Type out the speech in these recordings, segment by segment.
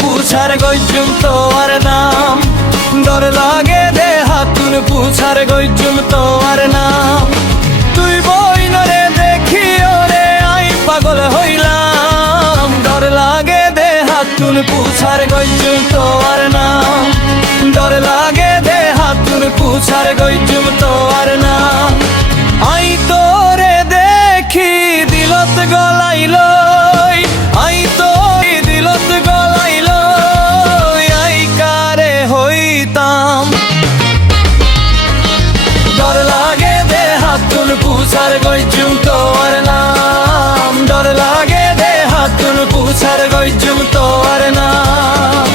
পুছার গইজুম তোর নাম, ডর লাগে দে হাতুন পুছার গইজুম তোর নাম। তুই বইনরে দেখি ওরে আই পাগল হইলাম, ডর লাগে দে হাতুন পুছার গইজুম তোর নাম, ডর লাগে দে হাতুন পুছার গইজুম তোর নাম। আই তোরে দেখি দিলত গলাইল, আই তো দিলত গলাইল, আই কারে হইতাম। ডর লাগে দে হাতুন পুছার গইজুম তোর নাম, ডর লাগে দে হাতুন পুছার গইজুম তোর নাম।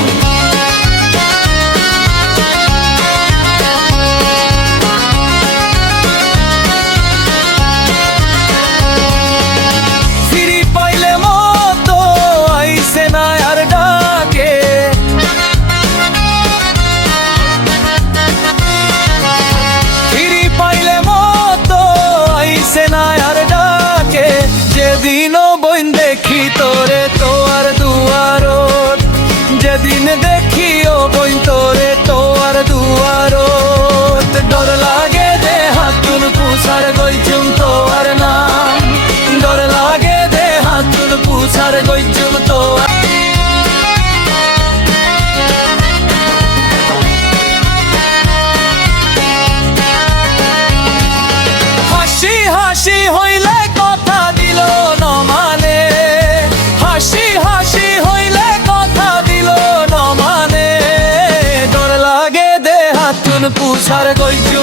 যেদিনও বইন দেখি তোরে তোয়ার দুয়ারত, যেদিন দেখি ও বইন তোরে তোয়ার দুয়ারত, ডর লাগে দে হাতুন পুছার গইজুম তোর নাম, ডর লাগে দে হাতুন পুছার গইজুম তোর। হাসি হাসি হইলে কথা দিল ন মানে, হাসি হাসি হইলে কথা দিল ন মানে, ডর লাগে দে হাতুন পুছার গইজুম